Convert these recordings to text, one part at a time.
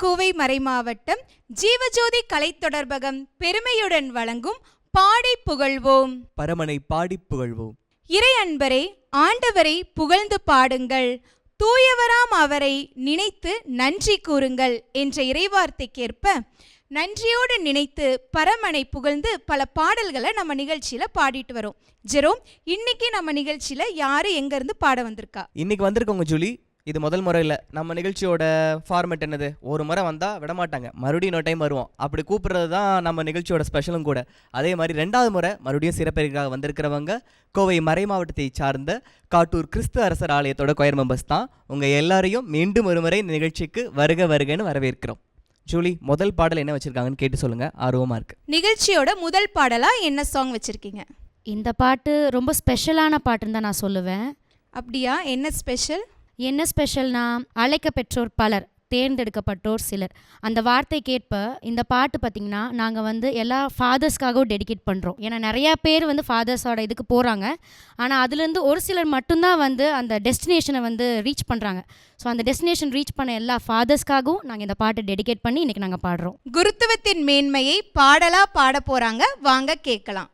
கோவை மறைமாவட்டம் ஜீவஜோதி கலை தொடர்பகம் பெருமையுடன் வழங்கும் பாடி புகழ்வோம். பரமனை பாடி புகழ்வோம். இறை அன்பரே, ஆண்டவரை புகழ்ந்து பாடுங்கள், தூயவராம் அவரை நினைத்து நன்றி கூறுங்கள் என்ற இறைவார்த்தைக்கேற்ப நன்றியோடு நினைத்து பரமனை புகழ்ந்து பல பாடல்களை நம்ம நிகழ்ச்சியில பாடிட்டு வரோம். ஜெரோம், இன்னைக்கு நம்ம நிகழ்ச்சியில யாரு எங்க இருந்து பாட வந்திருக்கா? இன்னைக்கு வந்திருக்கோங்க ஜூலி. இது முதல் முறை இல்லை. நம்ம நிகழ்ச்சியோட ஃபார்மேட் என்னது, ஒரு முறை வந்தால் விடமாட்டாங்க, மறுபடியும் இன்னொரு டைம் வருவோம், அப்படி கூப்பிட்றது தான் நம்ம நிகழ்ச்சியோட ஸ்பெஷலும் கூட. அதே மாதிரி 2வது முறை மறுபடியும் சிறப்பேருக்காக வந்திருக்கிறவங்க கோவை மறை மாவட்டத்தை சார்ந்த காட்டூர் கிறிஸ்து அரசர் ஆலயத்தோட கொயர் மெம்பர்ஸ் தான். உங்கள் எல்லாரையும் மீண்டும் ஒரு முறை இந்த நிகழ்ச்சிக்கு வருக வருகன்னு வரவேற்கிறோம். ஜூலி, முதல் பாடல் என்ன வச்சுருக்காங்கன்னு கேட்டு சொல்லுங்கள், ஆர்வமாக இருக்குது. நிகழ்ச்சியோட முதல் பாடலாக என்ன சாங் வச்சுருக்கீங்க? இந்த பாட்டு ரொம்ப ஸ்பெஷலான பாட்டுன்னு தான் நான் சொல்லுவேன். அப்படியா? என்ன ஸ்பெஷல்? என்ன ஸ்பெஷல்னா, அழைக்க பெற்றோர் பலர், தேர்ந்தெடுக்கப்பட்டோர் சிலர். அந்த வார்த்தைக்கேற்ப இந்த பாட்டு பார்த்திங்கன்னா நாங்கள் எல்லா ஃபாதர்ஸ்க்காகவும் டெடிகேட் பண்ணுறோம். ஏன்னா நிறையா பேர் ஃபாதர்ஸோட இதுக்கு போகிறாங்க, ஆனால் அதுலேருந்து ஒரு சிலர் மட்டும்தான் அந்த டெஸ்டினேஷனை ரீச் பண்ணுறாங்க. ஸோ அந்த டெஸ்டினேஷன் ரீச் பண்ண எல்லா ஃபாதர்ஸ்க்காகவும் நாங்கள் இந்த பாட்டை டெடிகேட் பண்ணி இன்றைக்கி நாங்கள் பாடுறோம். குருத்துவத்தின் மேன்மையை பாடலாக பாட போகிறாங்க, வாங்க கேட்கலாம்.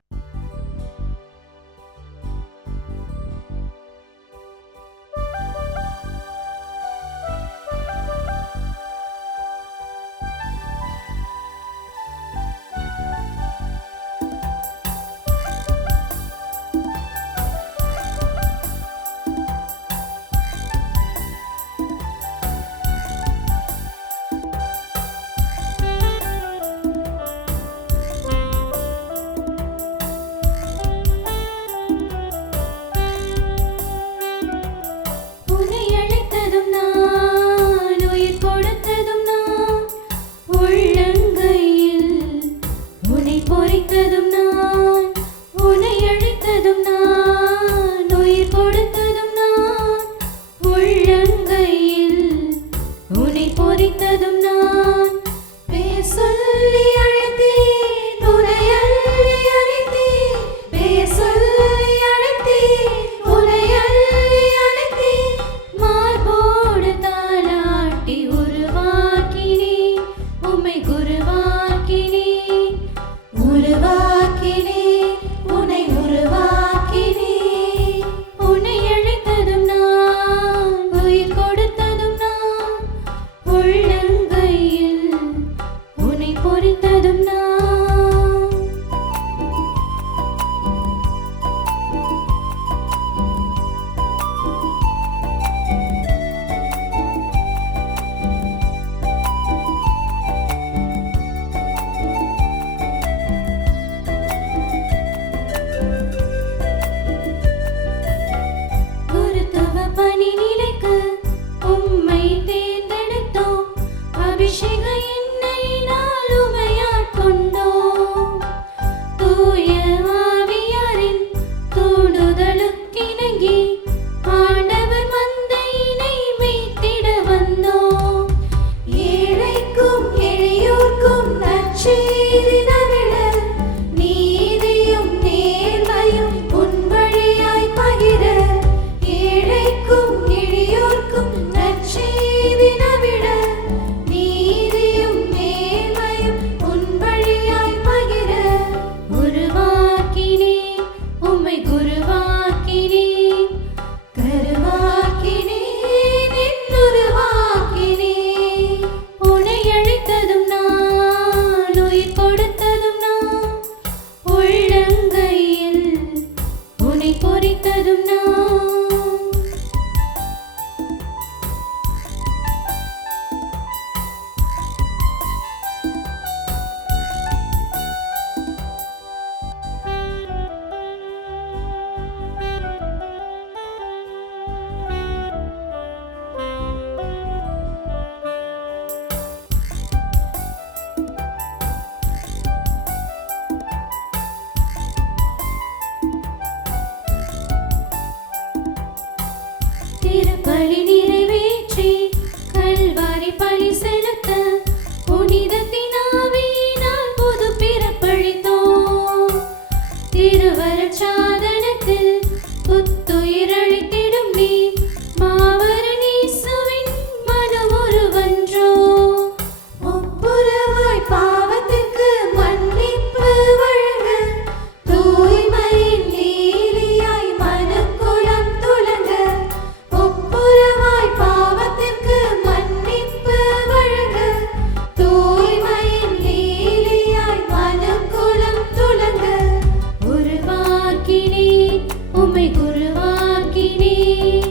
உம்மை குருவாக்கினேன்,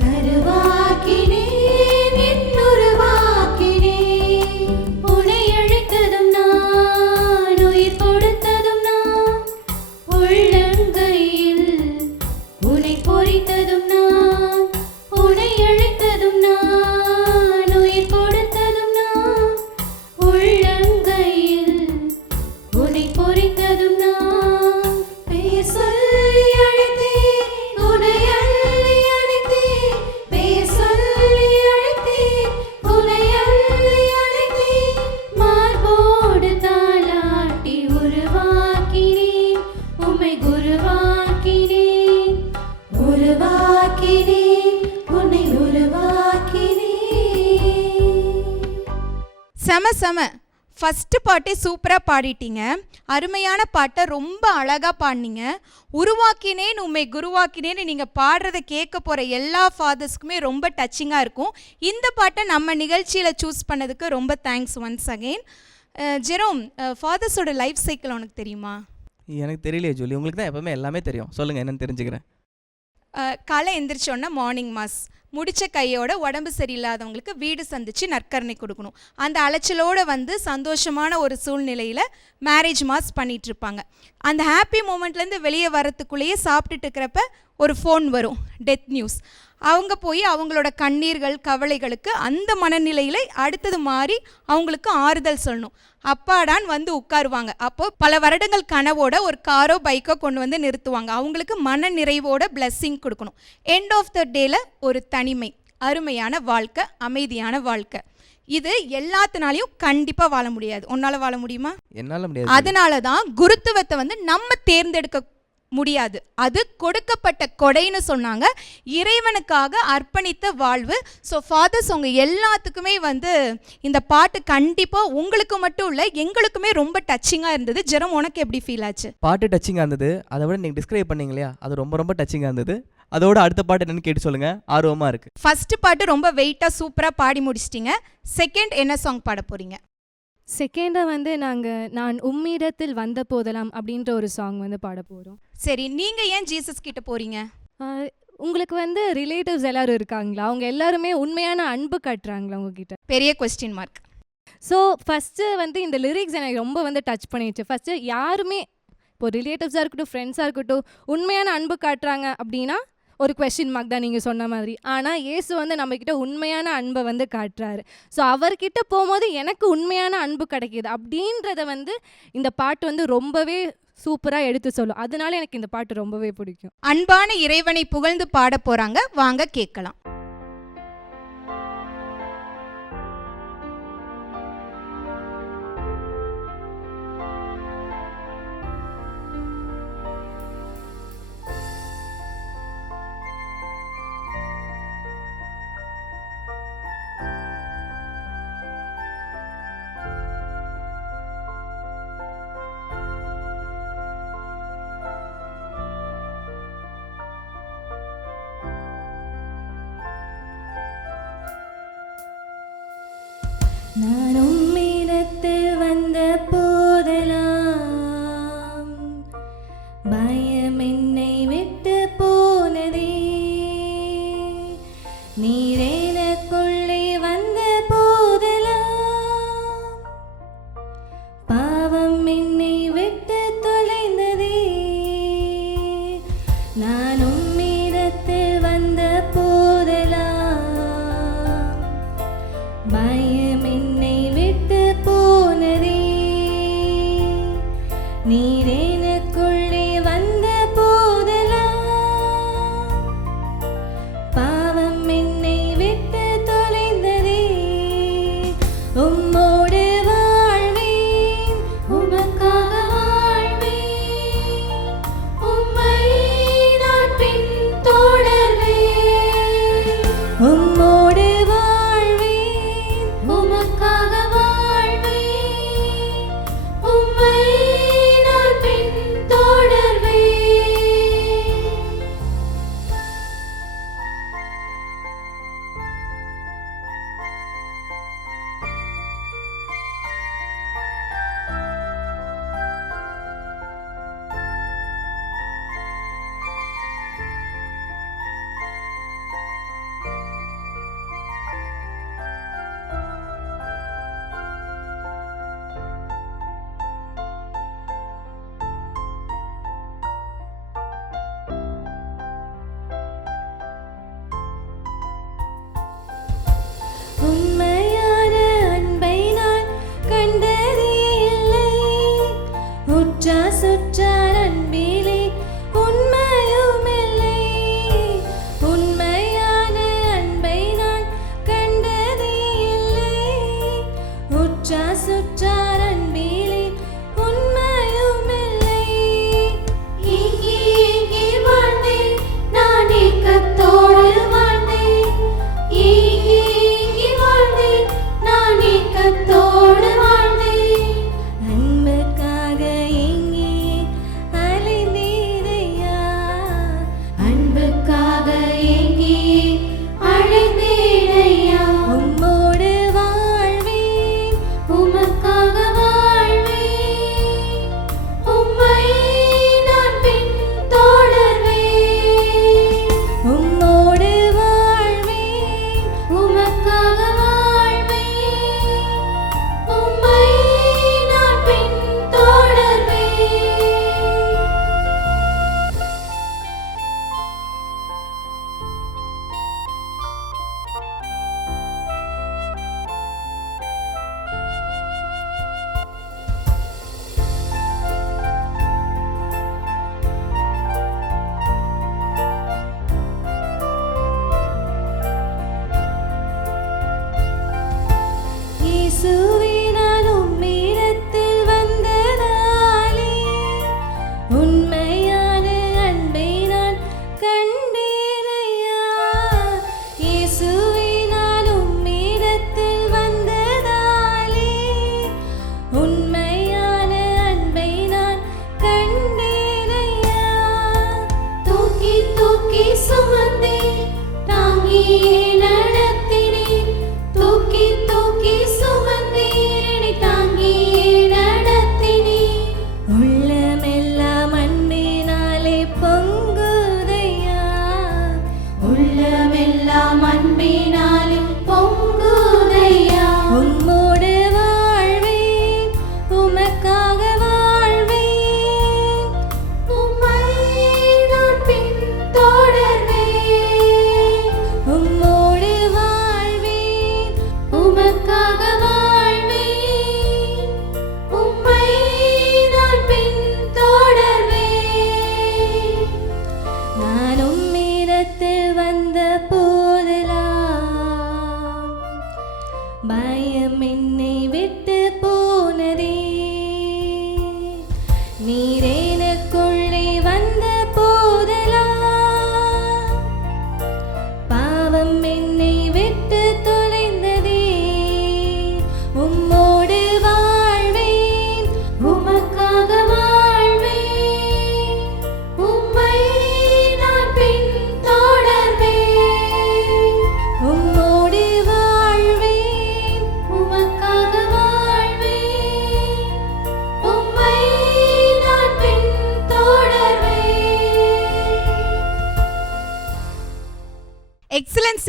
கருவாக்கினேன், என்னுருவாக்கினேன். உன்னை அழைத்ததும் நான், உயிர் கொடுத்ததும் நான், உள்ளங்கையில் உன்னை பொறித்ததும் நான், உன்னை அழைத்ததும் நான், உயிர் கொடுத்ததும் நான், உள்ளங்கையில் உன்னை பொறித்ததும் நான். பெயர் சொல்லி அழைத்தேன், உன்னை அள்ளி அழைத்தேன். பெயர் சொல்லி அழைத்தேன், உன்னை அள்ளி அழைத்தேன். மார்போடு தாலாட்டி உருவாக்கினேன், உம்மை குருவாக்கினேன், உருவாக்கினேன், உன்னை உருவாக்கினேன். செம ஃபஸ்ட்டு பாட்டே சூப்பராக பாடிட்டீங்க. அருமையான பாட்டை ரொம்ப அழகாக பாடினீங்க. உருவாக்கினேன் உம்மை குருவாக்கினேன்னு நீங்கள் பாடுறதை கேட்க போகிற எல்லா ஃபாதர்ஸ்க்குமே ரொம்ப டச்சிங்காக இருக்கும். இந்த பாட்டை நம்ம நிகழ்ச்சியில் சூஸ் பண்ணதுக்கு ரொம்ப தேங்க்ஸ் ஒன்ஸ் அகெயின். ஜெரோம், ஃபாதர்ஸோட லைஃப் சைக்கிள் உனக்கு தெரியுமா? எனக்கு தெரியலையே ஜூலி, உங்களுக்கு தான் எப்பவுமே எல்லாமே தெரியும். சொல்லுங்கள், என்னன்னு தெரிஞ்சுக்கிறேன். காலை எந்திரிச்சோன்னா மார்னிங் மாஸ், முடிச்ச கையோட உடம்பு சரியில்லாதவங்களுக்கு வீடு சந்திச்சு நற்கரணை கொடுக்கணும். அந்த அலைச்சலோடு வந்து சந்தோஷமான ஒரு சூழ்நிலையில் மேரேஜ் மாஸ் பண்ணிகிட்ருப்பாங்க. அந்த ஹாப்பி மூமெண்ட்லேருந்து வெளியே வரத்துக்குள்ளேயே சாப்பிட்டுட்டு இருக்கிறப்ப ஒரு ஃபோன் வரும், டெத் நியூஸ். அவங்க போய் அவங்களோட கண்ணீர்கள் கவலைகளுக்கு அந்த மனநிலையில் அடுத்தது மாறி அவங்களுக்கு ஆறுதல் சொல்லணும். அப்பாடான் வந்து உட்காருவாங்க. அப்போது பல வருடங்கள் கனவோட ஒரு காரோ பைக்கோ கொண்டு வந்து நிறுத்துவாங்க. அவங்களுக்கு மன நிறைவோட பிளெஸ்ஸிங் கொடுக்கணும். எண்ட் ஆஃப் த டேல ஒரு தனிமை, அருமையான வாழ்க்கை, அமைதியான வாழ்க்கை. இது எல்லாத்தினாலையும் கண்டிப்பாக வாழ முடியாது. உன்னால் வாழ முடியுமா? என்னால் முடியாது. அதனால தான் குருத்துவத்தை வந்து நம்ம தேர்ந்தெடுக்க முடியாது. அது கொடுக்கப்பட்ட கொடைன்னு சொன்னாங்க, இறைவனுக்காக அர்ப்பணித்த வாழ்வு. ஸோ ஃபாதர்ஸ் உங்கள் எல்லாத்துக்குமே வந்து இந்த பாட்டு கண்டிப்பாக உங்களுக்கு மட்டும் இல்லை எங்களுக்குமே ரொம்ப டச்சிங்காக இருந்தது. ஜெரம், உனக்கு எப்படி ஃபீல் ஆச்சு? பாட்டு டச்சிங்காக இருந்தது. அதை விட நீங்கள் டிஸ்கிரைப் பண்ணீங்க இல்லையா, அது ரொம்ப ரொம்ப டச்சிங்காக இருந்தது. அதோட அடுத்த பாட்டு என்னன்னு கேட்டு சொல்லுங்கள், ஆர்வமாக இருக்குது. ஃபர்ஸ்ட் பாட்டு ரொம்ப வெயிட்டாக சூப்பராக பாடி முடிச்சிட்டிங்க. செகண்ட் என்ன சாங் பாட போகிறீங்க? செகண்டாக வந்து நான் உம்மிடத்தில் வந்த போதலாம் அப்படின்ற ஒரு சாங் வந்து பாட போகிறோம். சரி, நீங்கள் ஏன் ஜீசஸ் கிட்ட போகிறீங்க? உங்களுக்கு வந்து ரிலேட்டிவ்ஸ் எல்லாரும் இருக்காங்களா? அவங்க எல்லாருமே உண்மையான அன்பு காட்டுறாங்களா உங்ககிட்ட? பெரிய கொஸ்டின் மார்க். ஸோ ஃபஸ்ட்டு வந்து இந்த லிரிக்ஸ் எனக்கு ரொம்ப வந்து டச் பண்ணிடுச்சு. ஃபஸ்ட்டு யாருமே இப்போ ரிலேட்டிவ்ஸாக இருக்கட்டும், ஃப்ரெண்ட்ஸாக இருக்கட்டும், உண்மையான அன்பு காட்டுறாங்க அப்படின்னா ஒரு கொஸ்டின் மார்க் தான் நீங்கள் சொன்ன மாதிரி. ஆனால் இயேசு வந்து நம்மக்கிட்ட உண்மையான அன்பை வந்து காட்டுறாரு. ஸோ அவர்கிட்ட போகும்போது எனக்கு உண்மையான அன்பு கிடைக்கிது அப்படின்றத வந்து இந்த பாட்டு வந்து ரொம்பவே சூப்பராக எடுத்து சொல்லும். அதனால எனக்கு இந்த பாட்டு ரொம்பவே பிடிக்கும். அன்பான இறைவனை புகழ்ந்து பாட போகிறாங்க, வாங்க கேட்கலாம். நான் உம்மிடத்தில் வந்த போதெல்லாம் பயம் என்னை விட்டு போனதே. நீர் எனக்குள்ளே வந்த போதெல்லாம் பாவம் என்னை விட்டு தொலைந்ததே. நான் உம்மிடத்தில் வந்த போதெல்லாம் பயம் என்னை விட்டு போனதே. நீர் எனக்குள்ளே வந்த போதெல்லாம் பாவம் என்னை விட்டு தொலைந்ததே. உம்மோடு வாழ்வேன், உமக்காக வாழ்வேன், உம்மை நான்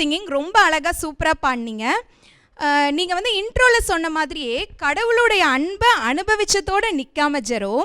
சிங்கிங், ரொம்ப அழகாக சூப்பராக பாடினீங்க. நீங்கள் வந்து இன்ட்ரோவில் சொன்ன மாதிரியே கடவுளுடைய அன்பை அனுபவிச்சதோடு நிற்காம ஜெரோ,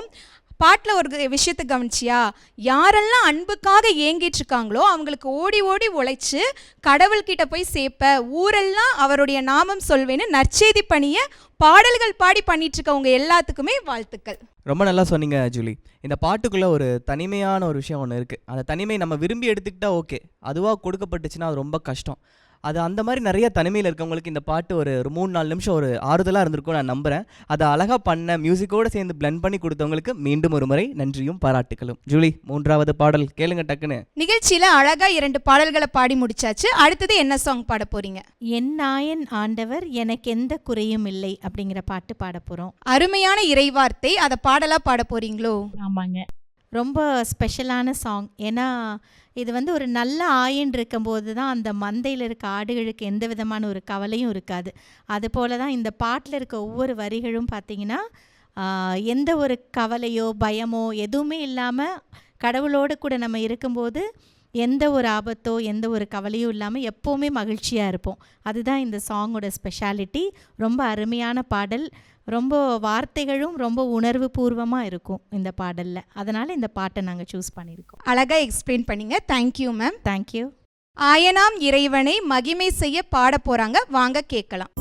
பாட்டில் ஒரு விஷயத்தை கவனிச்சியா, யாரெல்லாம் அன்புக்காக ஏங்கிட்டு இருக்காங்களோ அவங்களுக்கு ஓடி ஓடி உழைச்சி கடவுள்கிட்ட போய் சேர்ப்ப, ஊரெல்லாம் அவருடைய நாமம் சொல்வேன்னு நற்செய்தி பணியை பாடல்கள் பாடி பண்ணிட்டு இருக்கவங்க எல்லாத்துக்குமே வாழ்த்துக்கள். ரொம்ப நல்லா சொன்னீங்க ஜூலி. இந்த பாட்டுக்குள்ளே ஒரு தனிமையான ஒரு விஷயம் ஒன்று இருக்குது. அந்த தனிமை நம்ம விரும்பி எடுத்துக்கிட்டா ஓகே, அதுவாக கொடுக்கப்பட்டுச்சுன்னா அது ரொம்ப கஷ்டம். அது அந்த மாதிரி நிறைய தனிமையில் இருக்கவங்களுக்கு இந்த பாட்டு ஒரு 3-4 நிமிஷம் ஒரு ஆறுதலாக இருந்திருக்கும் நான் நம்புகிறேன். அதை அழகாக பண்ண மியூசிக்கோடு சேர்ந்து பிளெண்ட் பண்ணி கொடுத்தவங்களுக்கு மீண்டும் ஒரு முறை நன்றியும் பாராட்டுகளும். ஜூலி, 3வது பாடல் கேளுங்க டக்குன்னு. நிகழ்ச்சியில் அழகாக 2 பாடல்களை பாடி முடிச்சாச்சு. அடுத்தது என்ன சாங் பாட போறீங்க? என் நாயன் ஆண்டவர் எனக்கு எந்த குறையும் இல்லை அப்படிங்கிற பாட்டு பாட போகிறோம். அருமையான இறைவார்த்தை, அதை பாடலாக பாட போறீங்களோ? ஆமாங்க, ரொம்ப ஸ்பெஷலான சாங். ஏன்னா இது வந்து ஒரு நல்ல ஆயன் இருக்கும்போது தான் அந்த மந்தையில் இருக்க ஆடுகளுக்கு எந்த விதமான ஒரு கவலையும் இருக்காது. அதுபோல தான் இந்த பாட்டில் இருக்க ஒவ்வொரு வரிகளும் பார்த்திங்கன்னா எந்த ஒரு கவலையோ பயமோ எதுவுமே இல்லாமல் கடவுளோடு கூட நம்ம இருக்கும்போது எந்த ஒரு ஆபத்தோ எந்த ஒரு கவலையும் இல்லாமல் எப்போவுமே மகிழ்ச்சியாக இருப்போம். அதுதான் இந்த சாங்கோட ஸ்பெஷாலிட்டி. ரொம்ப அருமையான பாடல், ரொம்ப வார்த்தைகளும் ரொம்ப உணர்வு பூர்வமாக இருக்கும் இந்த பாடலில். அதனால் இந்த பாட்டை நாங்கள் சூஸ் பண்ணியிருக்கோம். அழகாக எக்ஸ்பிளைன் பண்ணீங்க. Thank you ma'am. தேங்க்யூ. ஆயனாம் இறைவனை மகிமை செய்ய பாட போகிறாங்க, வாங்க கேட்கலாம்.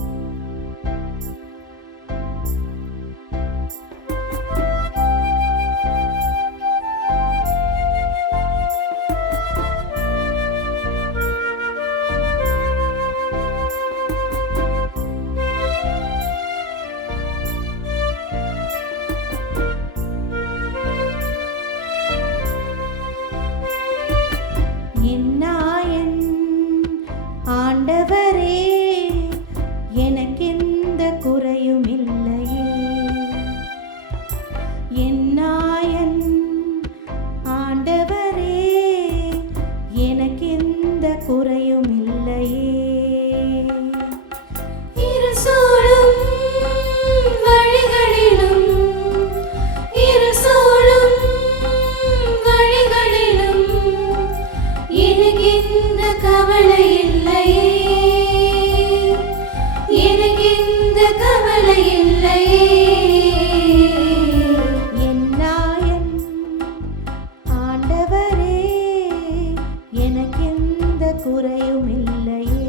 ஆண்டவரே எனக்கெந்த குறையும் இல்லையே, என் நாயன் ஆண்டவரே எனக்கெந்த குறையும் இல்லையே. இருசூழும் வழிகளிலும் இருசூழும் வழிகளிலும் எனக்கெந்த கவலை இல்லையே, எனக்கெந்த கவலை இல்லையே. என் நாயன் ஆண்டவரே எனக்கெந்த குறையும் இல்லையே.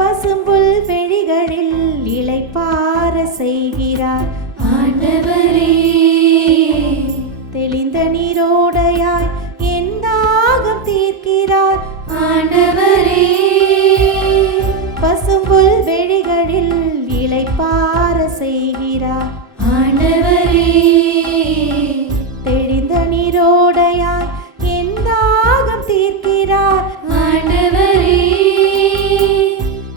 பசும்புல் வெளிகளில் இளைப்பாற செய்கிறார் ஆண்டவரே, தெளிந்த நீரோடையாய் என் தாகம் தீர்க்கிறார் ஆண்டவரே. பசும்புல் வெளிகளில் இளைப்பாற செய்கிறார் ஆண்டவரே, தெளிந்த நீரோடையாய் என் தாகம் தீர்க்கிறார் ஆண்டவரே.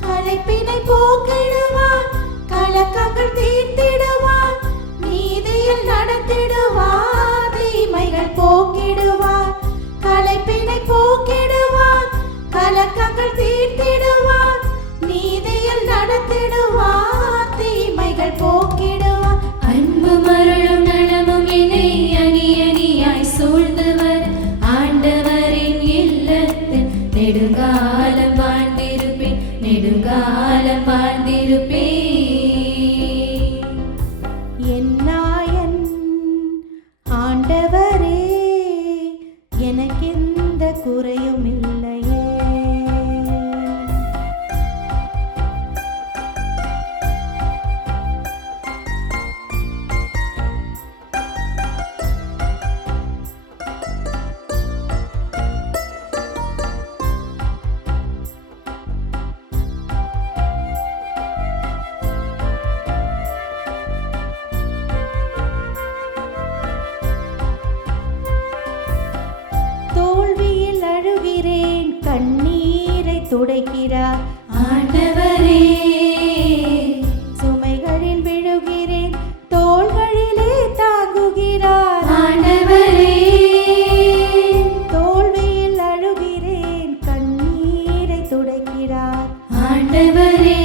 களைப்பினை போக்கிடுவார், கலக்கங்கள் தீர்த்திடுவார், நீதியில் நடத்திடுவார், தீமைகள் போக்கிடுவார். களைப்பினை போக்கிடுவார், கலக்கங்கள் தீர்த்திடுவார், நீதியில் நடத்திடுவார், தீமைகள் போக்கிடுவார். அன்பு மருளும் நலமும் என்னை அணி அணியாய் சூழ்ந்தவர் ஆண்டவரின் இல்லத்தில் நெடுங்காலம் வாழ்ந்திருப்பேன், நெடுங்காலம் வாழ்ந்திருப்பேன். என் நாயன் ஆண்டவரே எனக்கெந்த குறையும் இல்லையே. தோல்வியில் அழுகிறேன், கண்ணீரை துடைக்கிறார் ஆண்டவரே. ஆண்டவரே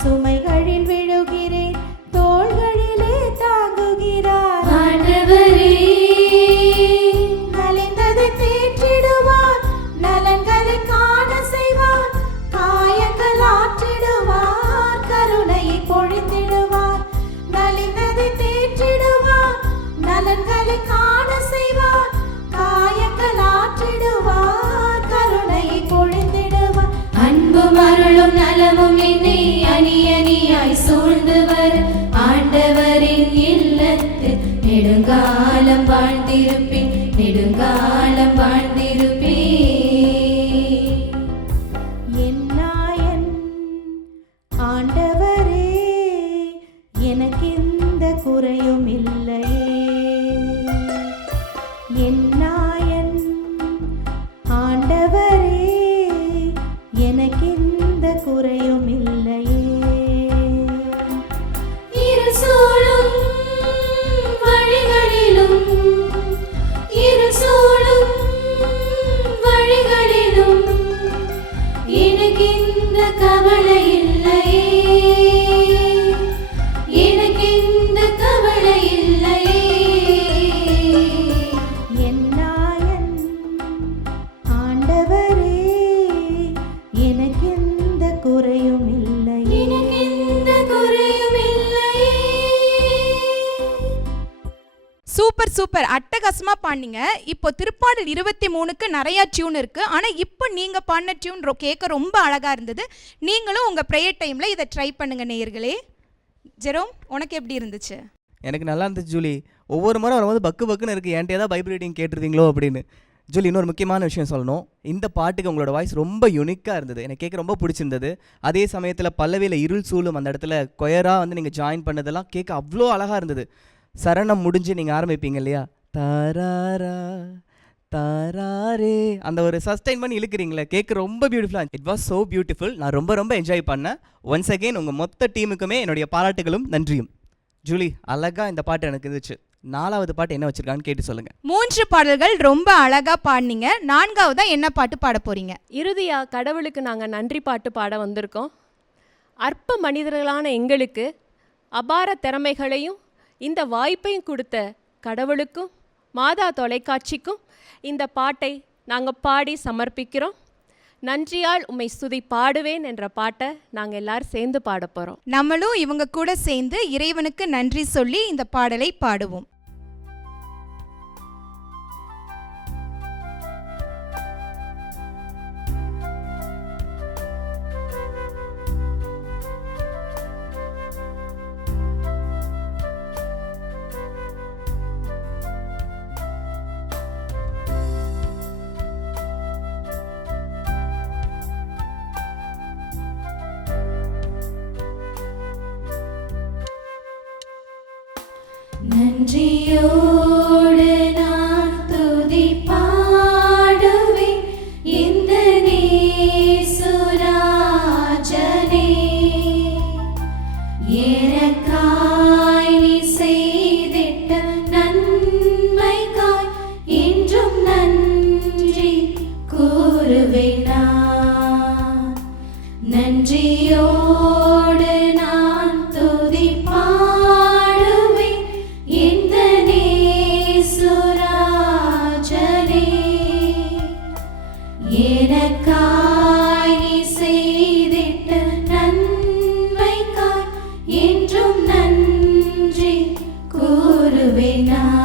சுமைகளில் விழுகிறேன் தோள்களிலே தாங்குகிறார் ஆண்டவரே நலிந்ததை தேற்றிடுவார் நலன்களை காண செய்வார் காயங்கள் ஆற்றிடுவார் கருணையை பொழிந்திடுவார் நலிந்ததை தேற்றிடுவார் நலன்களை காண செய்வார் காயங்கள் ஆற்றிடுவார் கருணையை பொழிந்திடுவார் அன்பும் அருளும் நலமும் என்னை அணி அணியாய் சூழ்ந்து வர ஆண்டவரின் இல்லத்தில் நெடுங்காலம் வாழ்ந்திருப்பேன் நெடுங்காலம் வாழ்ந்திருப்பேன் என் நாயன் ஆண்டவரே எனக்கு எந்த குறையும் இல்லையே என் நாயன் ஆண்டவரே எனக்கு எந்த குறையும் இல்லையே இருள் சூழும் வழிகளிலும் இருள் சூழும் வழிகளிலும் எனக்கு எந்த கவலை இல்லையே எனக்கு எந்த கவலை இல்லையே என் நாயன் ஆண்டவரே எனக்கு எந்த குறையும் இல்லை எனக்கு எந்த குறையும் இல்லையே சூப்பர் சூப்பர், அட்டகாசமாக பாடினீங்க. இப்போ திருப்பாடல் 23க்கு நிறையா டியூன் இருக்குது. ஆனால் இப்போ நீங்கள் பாடின டியூன் கேட்க ரொம்ப அழகாக இருந்தது. நீங்களும் உங்கள் ப்ரேயர் டைமில் இதை ட்ரை பண்ணுங்கள் நேயர்களே. ஜெரோம், உனக்கு எப்படி இருந்துச்சு? எனக்கு நல்லா இருந்துச்சு ஜூலி. ஒவ்வொரு முறை வரும்போது பக்கு பக்குன்னு இருக்குது, என்கிட்ட ஏதாவது பைபிள் ரீடிங் கேட்டிருந்தீங்களோ அப்படின்னு. ஜூலி, இன்னொரு முக்கியமான விஷயம் சொல்லணும். இந்த பாட்டுக்கு உங்களோட வாய்ஸ் ரொம்ப யூனிக்காக இருந்தது, எனக்கு கேட்க ரொம்ப பிடிச்சிருந்தது. அதே சமயத்தில் பல்லவியில் இருள் சூழும் அந்த இடத்துல கொயராக வந்து நீங்கள் ஜாயின் பண்ணதெல்லாம் கேட்க அவ்வளோ அழகாக இருந்தது. சரணம் முடிஞ்சு நீங்கள் ஆரம்பிப்பீங்க இல்லையா, தாராரா தாராரே, அந்த ஒரு சஸ்டைன் பண்ணி இழுக்கிறீங்களே, கேட்க ரொம்ப பியூட்டிஃபுல்லாக. It was so beautiful. நான் ரொம்ப ரொம்ப என்ஜாய் பண்ணேன். ஒன்ஸ் அகெயின் உங்கள் மொத்த டீமுக்குமே என்னுடைய பாராட்டுகளும் நன்றியும். ஜூலி, அழகாக இந்த பாட்டு எனக்கு இருந்துச்சு. 4வது பாட்டு என்ன வச்சிருக்கான்னு கேட்டு சொல்லுங்கள். 3 பாடல்கள் ரொம்ப அழகாக பாடினீங்க. 4வதா என்ன பாட்டு பாட போகிறீங்க? இறுதியாக கடவுளுக்கு நாங்கள் நன்றி பாட்டு பாட வந்திருக்கோம். அற்ப மனிதர்களான எங்களுக்கு அபார திறமைகளையும் இந்த வாய்ப்பையும் கொடுத்த கடவுளுக்கும் மாதா தொலைக்காட்சிக்கும் இந்த பாட்டை நாங்கள் பாடி சமர்ப்பிக்கிறோம். நன்றியால் உம்மை ஸ்துதி பாடுவேன் என்ற பாட்டை நாங்கள் எல்லாரும் சேர்ந்து பாட போகிறோம். நம்மளும் இவங்க கூட சேர்ந்து இறைவனுக்கு நன்றி சொல்லி இந்த பாடலை பாடுவோம். நன்றியோடு நான் துதி பாடுவேன் இந்த நேசுராஜனே எனக்காய் நீ செய்திட்ட நன்மைக்காய் என்றும் நன்றி கூறுவேன் நான். நன்றியோடு நான் துதி பாடுவேன் இந்த நேசுராஜனே எனக்காய் நீ செய்திட்ட நன்மைக்காய் என்றும் நன்றி கூறுவேன் நான்.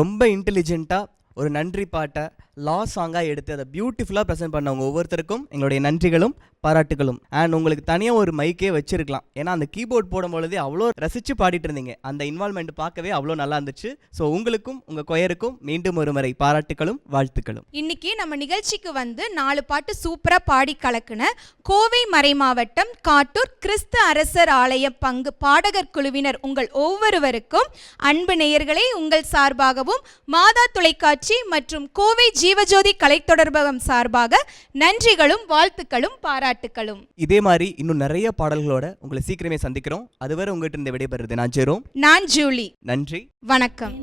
ரொம்ப இன்டெலிஜென்ட்டாக ஒரு நன்றி பாட்டை சாங்காக எடுத்து அதை பியூட்டிஃபுல்லாக ப்ரெசென்ட் பண்ணவங்க ஒவ்வொருத்தருக்கும் எங்களுடைய நன்றிகளும் பாராட்டுகளும். அண்ட் உங்களுக்கு தனியாக ஒரு மைக்கே வச்சிருக்கலாம், ஏன்னா அந்த கீபோர்ட் போடும் பொழுதே அவ்வளோ ரசித்து பாடிட்டு இருந்தீங்க. அந்த இன்வால்மெண்ட் பார்க்கவே அவ்வளோ நல்லா இருந்துச்சு. ஸோ உங்களுக்கும் உங்கள் கொயருக்கும் மீண்டும் ஒரு முறை பாராட்டுகளும் வாழ்த்துக்களும். இன்னைக்கு நம்ம நிகழ்ச்சிக்கு வந்து 4 பாட்டு சூப்பராக பாடி கலக்குன கோவை மறைமாவட்டம் காட்டூர் கிறிஸ்து அரசர் ஆலய பங்கு பாடகர் குழுவினர் உங்கள் ஒவ்வொருவருக்கும் அன்பு நேயர்களே உங்கள் சார்பாகவும் மாதா தொலைக்காட்சி மற்றும் கோவை ஜீவஜோதி கலைத்தொடர்பகம் சார்பாக நன்றிகளும் வாழ்த்துக்களும் பாராட்டுகளும். இதே மாதிரி இன்னும் நிறைய பாடல்களோட உங்களை சீக்கிரமே சந்திக்கிறோம். அதுவரை உங்ககிட்ட இருந்து விடைபெறுறது நான் ஜெரோம். நான் ஜூலி. நன்றி, வணக்கம்.